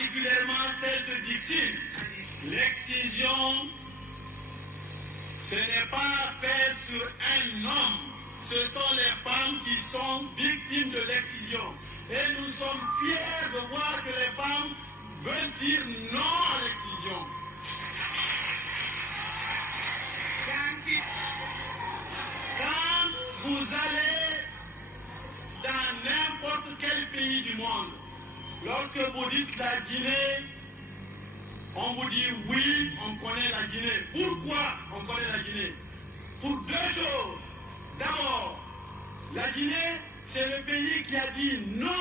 particulièrement celle de Dixine. L'excision, ce n'est pas fait sur un homme. Ce sont les femmes qui sont victimes de l'excision. Et nous sommes fiers de voir que les femmes veulent dire non à l'excision. Quand vous allez dans n'importe quel pays du monde, lorsque vous dites la Guinée, on vous dit oui, on connaît la Guinée. Pourquoi on connaît la Guinée? Pour deux choses. D'abord, la Guinée, c'est le pays qui a dit non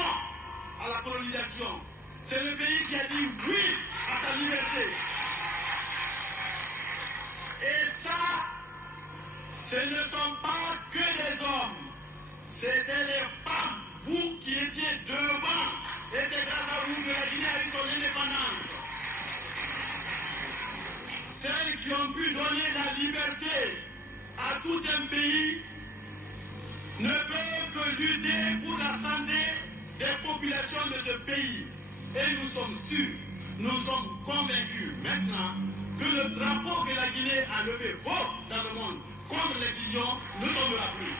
à la colonisation. C'est le pays qui a dit oui à sa liberté. Et ça, ce ne sont pas que des hommes. C'était les femmes, vous qui étiez devant. Et c'est grâce à vous que la Guinée a eu son indépendance. Celles qui ont pu donner la liberté à tout un pays ne peuvent que lutter pour la santé des populations de ce pays. Et nous sommes sûrs, nous sommes convaincus maintenant que le drapeau que la Guinée a levé haut dans le monde contre l'excision ne tombera plus.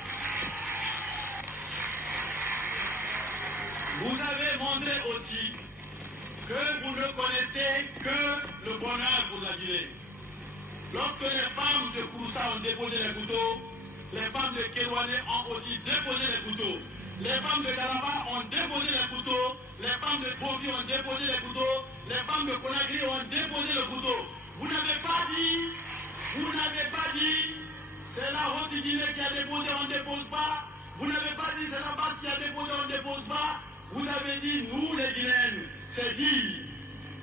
Vous avez montré aussi que vous ne connaissez que le bonheur pour la Guinée. Lorsque les femmes de Kouroussa ont déposé les couteaux, les femmes de Kérouané ont aussi déposé les couteaux. Les femmes de Galaba ont déposé les couteaux. Les femmes de Bofi ont déposé les couteaux. Les femmes de Conakry ont déposé le couteau. Vous n'avez pas dit, c'est la Haute Guinée qui a déposé, on ne dépose pas. Vous n'avez pas dit, c'est la Basse qui a déposé, on ne dépose pas. Vous avez dit, nous les Guinéens, c'est dire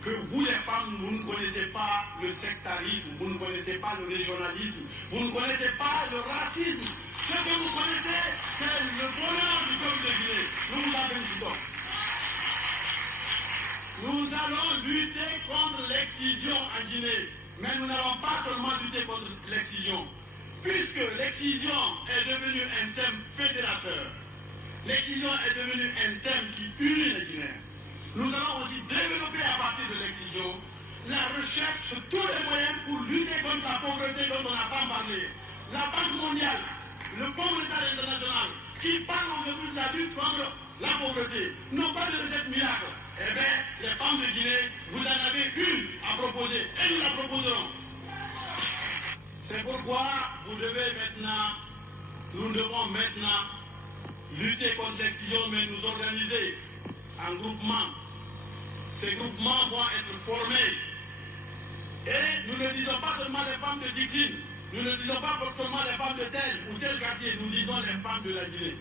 que vous les femmes, vous ne connaissez pas le sectarisme, vous ne connaissez pas le régionalisme, vous ne connaissez pas le racisme. Ce que vous connaissez, c'est le bonheur du peuple de Guinée. Nous vous en félicitons. Nous allons lutter contre l'excision en Guinée, mais nous n'allons pas seulement lutter contre l'excision, puisque l'excision est devenue un thème fédérateur. L'excision est devenue un thème qui unit les Guinéens. Nous allons aussi développer à partir de l'excision la recherche de tous les moyens pour lutter contre la pauvreté dont on n'a pas parlé. La Banque mondiale, le Fonds monétaire international, qui parle aujourd'hui de la lutte contre la pauvreté, n'ont pas de recette miracle. Eh bien, les femmes de Guinée, vous en avez une à proposer, et nous la proposerons. C'est pourquoi nous devons maintenant lutter contre l'excision, mais nous organiser en groupement. Ces groupements vont être formés. Et nous ne disons pas seulement les femmes de Dixine, nous ne disons pas seulement les femmes de tel ou tel quartier, nous disons les femmes de la Guinée.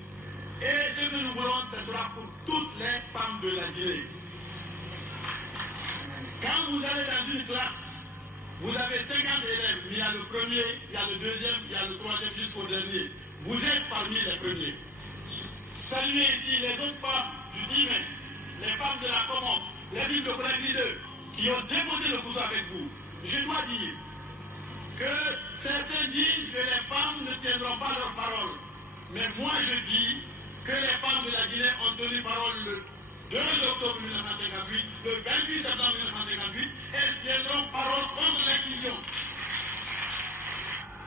Et ce que nous voulons, ce sera pour toutes les femmes de la Guinée. Quand vous allez dans une classe, vous avez 50 élèves, il y a le premier, il y a le deuxième, il y a le troisième jusqu'au dernier. Vous êtes parmi les premiers. Saluez ici les autres femmes du Dimé, les femmes de la Commande, les villes de Conakry 2, qui ont déposé le couteau avec vous. Je dois dire que certains disent que les femmes ne tiendront pas leur parole. Mais moi je dis que les femmes de la Guinée ont tenu parole le 2 octobre 1958, le 28 septembre 1958, elles tiendront parole contre l'excision.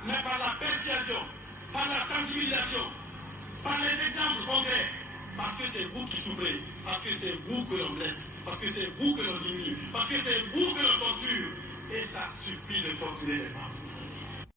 Mais par la persuasion, par la sensibilisation, par les exemples concrets, parce que c'est vous qui souffrez, parce que c'est vous que l'on blesse, parce que c'est vous que l'on diminue, parce que c'est vous que l'on torture. Et ça suffit de torturer les femmes.